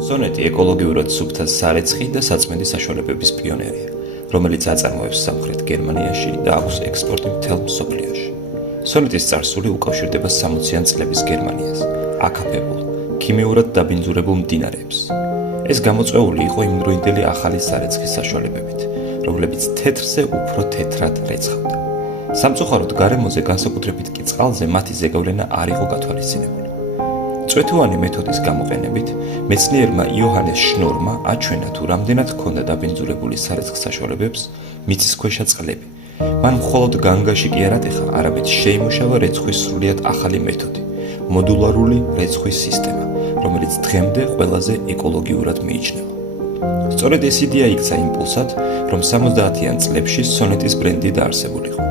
სონეტი ეკოლოგიურად სუფთა სარეცხი და საწმენდი საშუალებების პიონერია, რომელიც აწარმოებს სამხრეთ გერმანიაში და აქვს ექსპორტი მთელ მსოფლიოში. სონეტის წარსული უკავშირდება 60-იან წლების გერმანიას, აკაფებულ, ქიმიურად დაბინძურებულ მდინარეებს. ეს გამოწვეული იყო იმდროინდელი ახალი სარეცხის საშუალებებით, რომლებიც თეთრზე უფრო თეთრად რეცხავდა. სამწუხაროდ გარემოზე, განსაკუთრებით კი წყალზე, მათი ზეგავლენა არ იყო გათვალისწინებული. წვეთოვანი მეთოდის გამოყენებით მეცნიერმა იოჰანეს შნორმა აჩვენა თუ რამდენად ჰქონდა დაბინძურებული სარეცხის საშუალებებს მიწისქვეშა წყლები. მან მხოლოდ განგაში კი არ ატეხა, არამედ შეიმუშავა რეცხვის სრულიად ახალი მეთოდი, მოდულარული რეცხვის სისტემა, რომელიც დღემდე ყველაზე ეკოლოგიურად მიიჩნევა. სწორედ ეს იდეა იქცა იმპულსად, რომ 70-იან წლებში სონეტის ბრენდი დაარსებულიყო.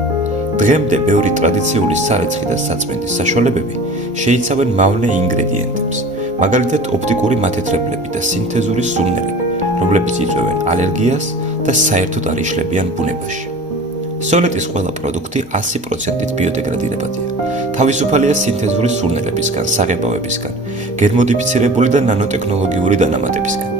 დღემდე ბევრი ტრადიციული სარეცხი და საწმენდის საშუალებები შეიცავენ მავნე ინგრედიენტებს, მაგალითად ოპტიკური მათეთრებლები და სინთეზური სულნელები, რომლებიც იწვევენ ალერგიას და საერთოდ არ იშლებიან ბუნებაში. სონეტის ყველა პროდუქტი 100%-ით ბიოდეგრადირებადია. თავისუფალია სინთეზური სულნელებისგან, საღებავებისგან, გენმოდიფიცირებული და ნანოტექნოლოგიური დანამატებისგან.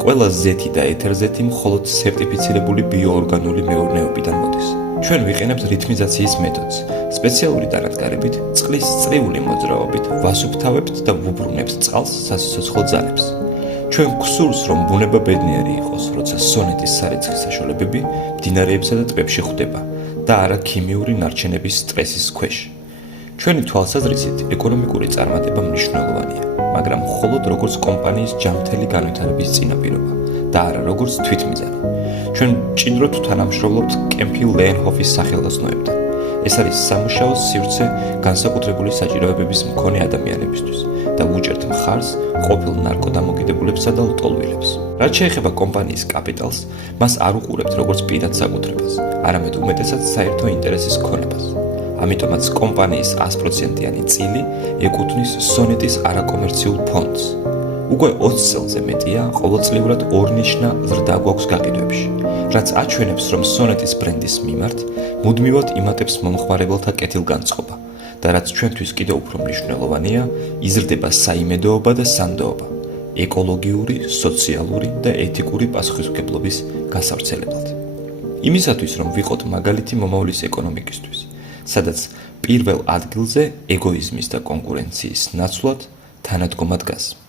ყველა ზეთი და ეთერზეთი მხოლოდ სერტიფიცირებული ბიოორგანული მეურნეობიდან მოდის. ჩვენ ვიყენებთ რითმიზაციის მეთოდს, სპეციალური დანადგარებით, წყლის წრიული მოძრაობით ვასუფთავებთ და ვუბრუნებთ წყალს სასიცოცხლო ძალებს. ჩვენ გვსურს, რომ ბუნება ბედნიერი იყოს, როცა სონეტის სარეცხის საშუალებები მდინარეებსა და ტბებში ხვდება და არა ქიმიური ნარჩენების სტრესის ქვეშ. ჩვენი თვალსაზრისით, ეკონომიკური წარმატება მნიშვნელოვანია, მაგრამ მხოლოდ როგორც კომპანიის ჯანმრთელი განვითარების წინაპირობა და არა როგორც თვითმიზანი. ჩვენ მჭიდროდ თანამშრომლობთ კემპილ ლეენჰოფის სახელოსნოებთან. ეს არის სამუშაო სივრცე განსაკუთრებული საჭიროებების მქონე ადამიანებისთვის და უჭერთ მხარს ყოფილ ნარკოდამოკიდებულებსა და ლტოლვილებს. რაც შეეხება კომპანიის კაპიტალს, მას არ უყურებთ როგორც პირად საკუთრებას, არამედ უმეტესად საერთო ინტერესის ქონებას. ამიტომაც კომპანიის 100%-იანი წილი ეკუთვნის სონეტის არაკომერციულ ფონდს. უკვე 20 წელზე მეტია ყოველწლიურად ორნიშნა ზრდა გვაქვს გაყიდვებში, რაც აჩვენებს, რომ სონეტის ბრენდის მიმართ მუდმივად იმატებს მომხმარებელთა კეთილგანწყობა და რაც ჩვენთვის კიდევ უფრო მნიშვნელოვანია, იზრდება საიმედოობა და სანდოობა, ეკოლოგიური, სოციალური და ეთიკური პასუხისმგებლობის გასავრცელებლად. იმისათვის, რომ ვიყოთ მაგალითი მომავლის ეკონომიკისთვის, სადაც პირველ ადგილზე ეგოიზმის და კონკურენციის ნაცვლად თანადგომა დგას.